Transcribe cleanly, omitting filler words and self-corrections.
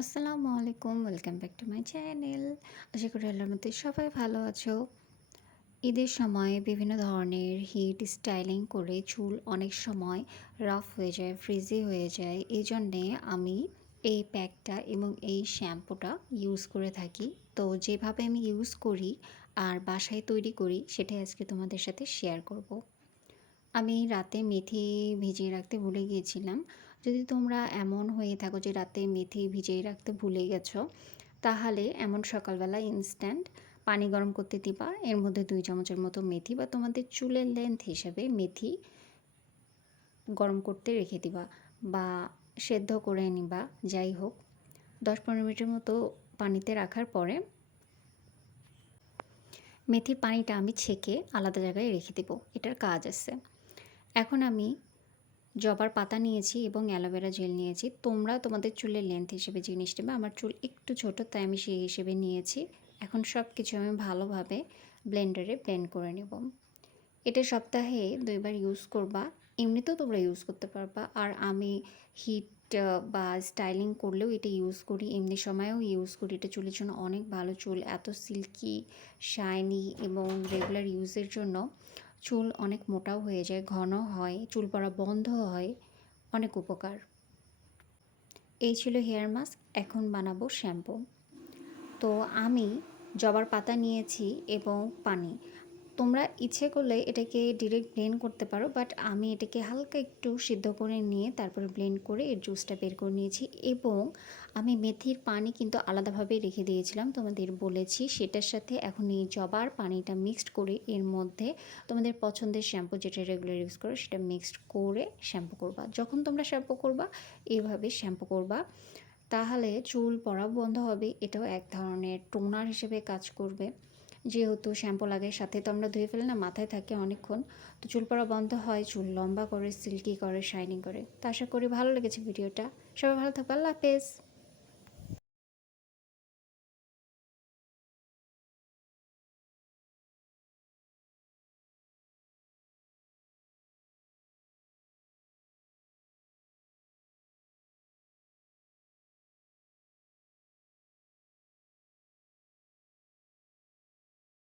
আসসালামু আলাইকুম, welcome back to my channel. আশা করি আল্লাহর মধ্যে সবাই ভালো আছো। ঈদের সময় বিভিন্ন ধরনের হিট স্টাইলিং করে চুল অনেক সময় রাফ হয়ে যায়, ফ্রিজি হয়ে যায়। এই জন্যে আমি এই প্যাকটা এবং এই শ্যাম্পুটা ইউজ করে থাকি। তো যেভাবে আমি ইউজ করি আর বাসায় তৈরি করি সেটাই আজকে তোমাদের সাথে শেয়ার করব। আমি রাতে মেথি ভিজিয়ে রাখতে ভুলে গিয়েছিলাম। যদি তোমরা এমন হয়ে থাকো যে রাতে মেথি ভিজিয়ে রাখতে ভুলে গেছো, তাহলে এমন সকালবেলা ইনস্ট্যান্ট পানি গরম করতে দিবা। এর মধ্যে ২ চামচের মতো মেথি বা তোমাদের চুলের লেন্থ হিসেবে মেথি গরম করতে রেখে দিবা বা সেদ্ধ করে নিবা, যাই হোক। ১০-১৫ মিনিটের মতো পানিতে রাখার পরে মেথির পানিটা আমি ছেঁকে আলাদা জায়গায় রেখে দেবো। এটার কাজ আছে। এখন আমি জবার পাতা নিয়েছি এবং অ্যালোভেরা জেল নিয়েছি। তোমরা তোমাদের চুলের লেন্থ হিসেবে জিনিস নেবে। আমার চুল একটু ছোট, তাই আমি সেই হিসেবে নিয়েছি। এখন সব কিছু আমি ভালোভাবে ব্লেন্ডারে ব্লেন্ড করে নেব। এটা সপ্তাহে ২ বার ইউজ করবা। এমনিতেও তোমরা ইউজ করতে পারবা। আর আমি হিট বা স্টাইলিং করলেও এটা ইউজ করি। এমনি সময়েও ইউজ করি। এটা চুলের জন্য অনেক ভালো। চুল এত সিল্কি, শাইনি এবং রেগুলার ইউজের জন্য চুল অনেক মোটাও হয়ে যায়, ঘন হয়, চুল পড়া বন্ধ হয়, অনেক উপকার। এই ছিল হেয়ার মাস্ক। এখন বানাবো শ্যাম্পু। তো আমি জবার পাতা নিয়েছি এবং পানি। তোমরা ইচ্ছে করলে এটাকে ডিরেক্ট ব্লেন্ড করতে পারো, বাট আমি এটাকে হালকা একটু সিদ্ধ করে নিয়ে তারপরে ব্লেন্ড করে এর জুসটা বের করে নিয়েছি। এবং আমি মেথির পানি কিন্তু আলাদাভাবে রেখে দিয়েছিলাম, তোমাদের বলেছি। সেটার সাথে এখন এই জবার পানিটা মিক্সড করে এর মধ্যে তোমাদের পছন্দের শ্যাম্পু যেটা রেগুলার ইউজ করো সেটা মিক্সড করে শ্যাম্পু করবা। যখন তোমরা শ্যাম্পু করবা এইভাবে শ্যাম্পু করবা, তাহলে চুল পড়া বন্ধ হবে। এটাও এক ধরনের টোনার হিসেবে কাজ করবে। যেহেতু শ্যাম্পু লাগে, সাথে তো আমরা ধুয়ে ফেলি না, মাথায় থাকে অনেকক্ষণ। তো চুল পড়া বন্ধ হয়, চুল লম্বা করে, সিল্কি করে, শাইনিং করে। তো আশা করি ভালো লেগেছে ভিডিওটা। সবাই ভালো থাকবে। আল্লাহ হাফেজ।